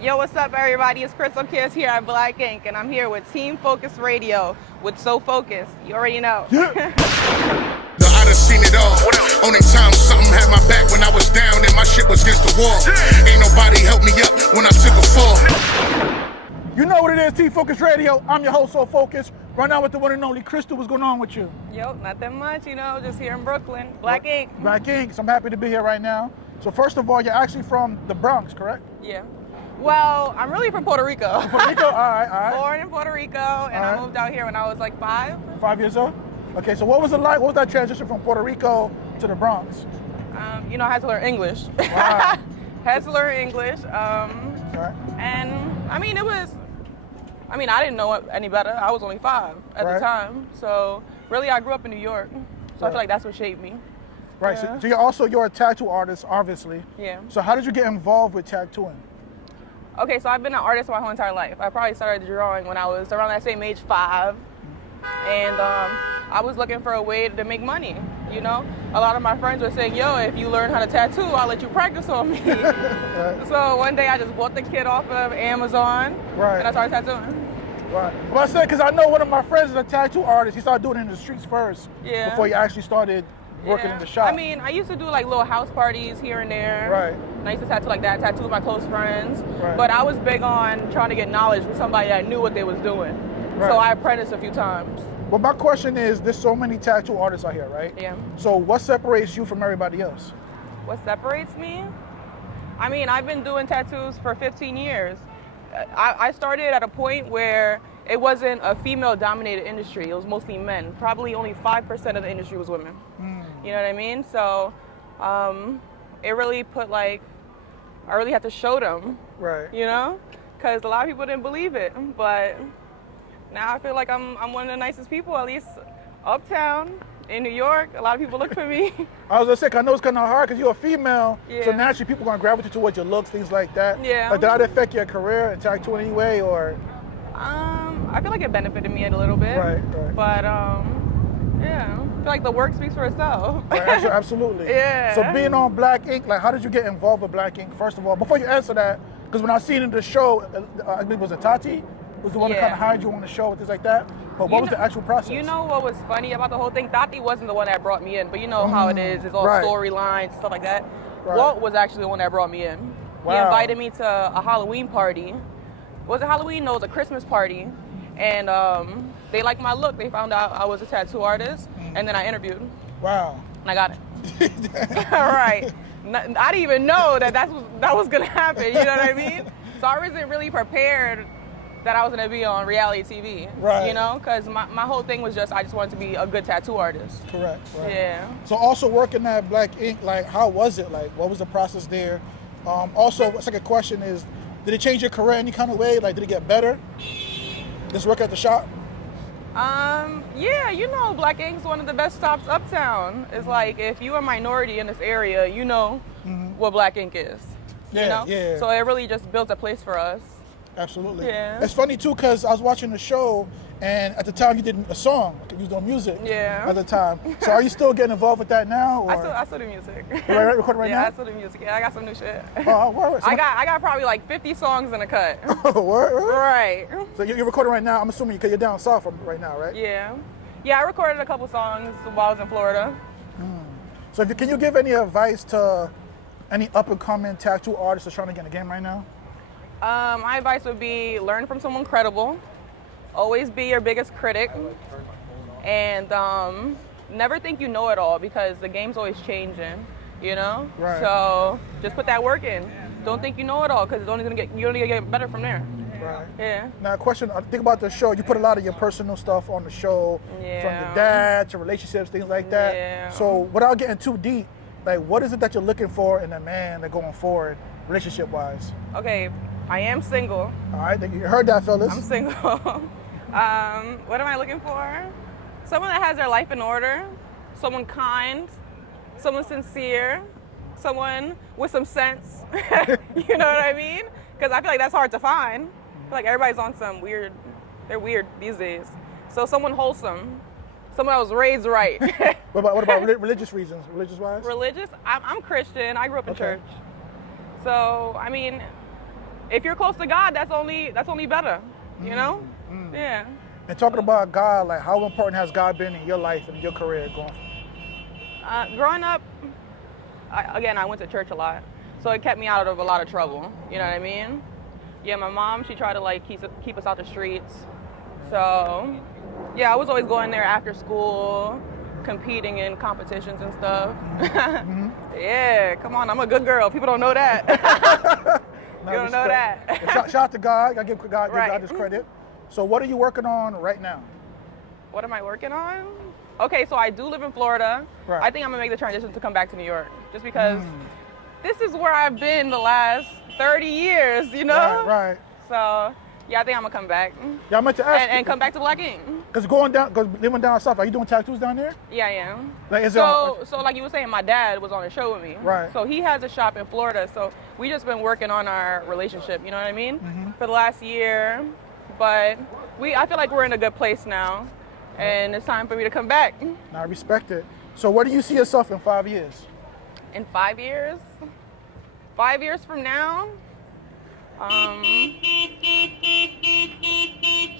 Yo, what's up, everybody? It's Krystal Kiss here at Black Ink, and I'm here with Team Focus Radio with So Focused. You already know. I done seen it all. Only time something had my back when I was down and my shit was against the wall. Ain't nobody helped me up when I took a fall. You know what it is, Team Focus Radio. I'm your host, So Focused. Right now with the one and only Krystal. What's going on with you? Yo, not that much, just here in Brooklyn. Black Ink. Black Ink. So I'm happy to be here right now. So first of all, you're actually from the Bronx, correct? Yeah. Well, I'm really from Puerto Rico. Puerto Rico? All right. Born in Puerto Rico, and I moved out here when I was like 5. 5 years old? Okay, so what was it like? What was that transition from Puerto Rico to the Bronx? I had to learn English. Wow. Had to learn English. Right. And I didn't know any better. I was only 5 at the time. So really, I grew up in New York. So I feel like that's what shaped me. Right, Yeah. so you're a tattoo artist, obviously. Yeah. So how did you get involved with tattooing? Okay, so I've been an artist my whole entire life. I probably started drawing when I was around that same age, 5. And I was looking for a way to make money, A lot of my friends were saying, yo, if you learn how to tattoo, I'll let you practice on me. Right. So one day I just bought the kit off of Amazon, Right. and I started tattooing. Right. Well, I said, because I know one of my friends is a tattoo artist. He started doing it in the streets first before he actually started working in the shop. I used to do like little house parties here and there. Right. And I used to tattoo with my close friends. Right. But I was big on trying to get knowledge from somebody that knew what they was doing. Right. So I apprenticed a few times. Well, my question is, there's so many tattoo artists out here, right? Yeah. So what separates you from everybody else? What separates me? I've been doing tattoos for 15 years. I started at a point where it wasn't a female-dominated industry. It was mostly men. Probably only 5% of the industry was women. You know what I mean? So it really I really had to show them, Right. Because a lot of people didn't believe it. But now I feel like I'm one of the nicest people, at least uptown in New York. A lot of people look for me. I was gonna say, 'cause I know it's kind of hard because you're a female, so Yeah. naturally people gonna gravitate towards your looks, things like that. Yeah. Like, did that affect your career in tattoo in any way, or? I feel like it benefited me a little bit. Right. But yeah, I feel like the work speaks for itself. Right, absolutely. Yeah. So being on Black Ink, like, how did you get involved with Black Ink? First of all, before you answer that, because when I seen in the show, I believe it was Tati, was the one that Yeah. kind of hired you on the show and things like that. But what was the actual process? You know what was funny about the whole thing? Tati wasn't the one that brought me in, but you know how it is. It's all Right. storylines, stuff like that. Right. Walt was actually the one that brought me in. Wow. He invited me to a Halloween party. Was it Halloween? No, it was a Christmas party. And they liked my look. They found out I was a tattoo artist. And then I interviewed. Wow. And I got it. All right. I didn't even know that was going to happen. You know what I mean? So I wasn't really prepared that I was going to be on reality TV. Right. Because my whole thing was I just wanted to be a good tattoo artist. Correct. Right. Yeah. So also working at Black Ink, like, how was it? Like, what was the process there? Also, a second question is, did it change your career any kind of way? Like, did it get better? Just work at the shop? Yeah, Black Ink's one of the best stops uptown. It's like, if you're a minority in this area, you know what Black Ink is. Yeah, yeah. So it really just built a place for us. Absolutely. Yeah. It's funny too, because I was watching the show, and at the time you did a song, you used on music. Yeah. At the time. So are you still getting involved with that now? Or? I still do music. You're recording right now? Yeah, I still do music. Yeah, I got some new shit. Oh, word. So I got probably like 50 songs in a cut. word? Right. So you're recording right now, I'm assuming, because you're down south right now, right? Yeah. Yeah, I recorded a couple songs while I was in Florida. So can you give any advice to any up-and-coming tattoo artists that's trying to get in the game right now? My advice would be learn from someone credible. Always be your biggest critic. And never think you know it all, because the game's always changing, Right. So just put that work in. Don't think you know it all, because you're only gonna get better from there. Right. Yeah. Now, question, think about the show. You put a lot of your personal stuff on the show, from Yeah. your dad to relationships, things like that. Yeah. So without getting too deep, like, what is it that you're looking for in a man that going forward, relationship-wise? Okay, I am single. All right, you heard that, fellas. I'm single. What am I looking for? Someone that has their life in order, someone kind, someone sincere, someone with some sense. You know what I mean? Because I feel like that's hard to find. I feel like everybody's on some weird, they're weird these days. So someone wholesome, someone that was raised right. What about religious reasons, religious-wise? Religious? I'm Christian. I grew up in Okay. church. So, if you're close to God, that's only better. You know? Yeah. And talking about God, like how important has God been in your life and your career going? Growing up, I went to church a lot, so it kept me out of a lot of trouble. You know what I mean? Yeah, my mom, she tried to like keep us out the streets. So, yeah, I was always going there after school, competing in competitions and stuff. Yeah, come on, I'm a good girl. People don't know that. You don't know that. Shout out to God. I give God Right. his credit. So what are you working on right now? What am I working on? Okay, so I do live in Florida. Right. I think I'm gonna make the transition to come back to New York, just because this is where I've been the last 30 years, you know? Right. So, yeah, I think I'm gonna come back. Yeah, I meant to ask And come back to Black Ink. because living down south, are you doing tattoos down there? Yeah, I am. Like, is So like you were saying, my dad was on the show with me. Right. So he has a shop in Florida. So we just been working on our relationship, you know what I mean? For the last year. But I feel like we're in a good place now. And it's time for me to come back. I respect it. So where do you see yourself in 5 years? In 5 years? 5 years from now? Should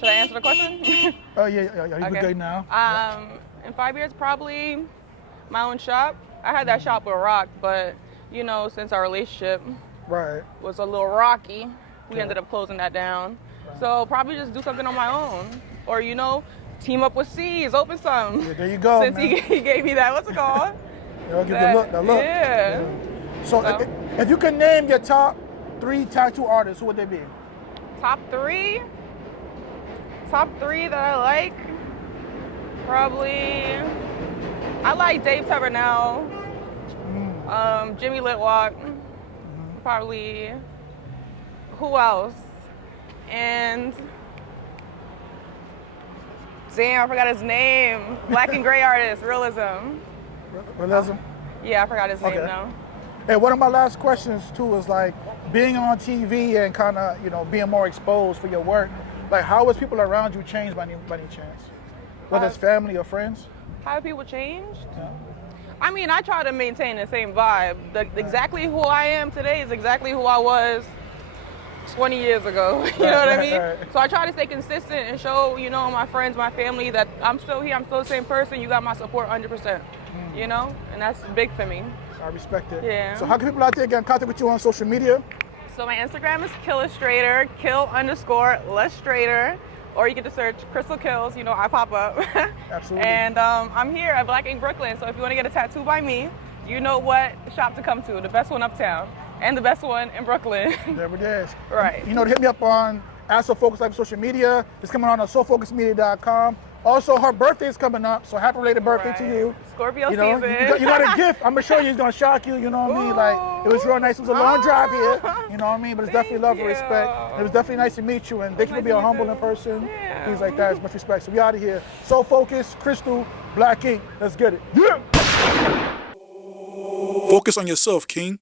I answer the question? Oh yeah, you Okay. good now. In 5 years, probably my own shop. I had that shop with Rock, but you know, since our relationship Right. was a little rocky, we ended up closing that down. So probably just do something on my own, or you know, team up with C's, open some. Yeah, there you go. Since man. he gave me that, what's it called? Give the look. Yeah. So if you could name your top 3 tattoo artists, who would they be? Top three that I like, probably, I like Dave Tavernell, Jimmy Litwalk, probably, who else? And, damn, I forgot his name. Black and gray artist, Realism. Realism? Yeah, I forgot his name now. Hey, one of my last questions too is like being on TV and kind of, you know, being more exposed for your work. Like, how has people around you changed by any chance? Whether it's family or friends? How have people changed? Yeah. I mean, I try to maintain the same vibe. Exactly who I am today is exactly who I was 20 years ago. You know what I mean? Right. So I try to stay consistent and show, you know, my friends, my family that I'm still here, I'm still the same person. You got my support 100%. You know? And that's big for me. I respect it. Yeah. So how can people out there get in contact with you on social media? So my Instagram is Killustrator, Kill_Lustrator, or you can just search Krystal Kills, you know, I pop up. Absolutely. And I'm here at Black Ink Brooklyn, so if you want to get a tattoo by me, you know what shop to come to, the best one uptown, and the best one in Brooklyn. There it is. Right. You know, hit me up on @SoFocus Life social media. It's coming on SoFocusMedia.com. Also, her birthday is coming up, so happy belated birthday to you. Scorpio You know, season. you got a gift. I'm gonna show you. It's gonna shock you. You know what I mean? Like, it was real nice. It was a long drive here. You know what I mean? But it's definitely love and respect. It was definitely nice to meet you, and thank you for being a humble in person. Yeah. Things like that. It's much respect. So we out of here. So focused, Krystal, Black Ink. Let's get it. Yeah. Focus on yourself, King.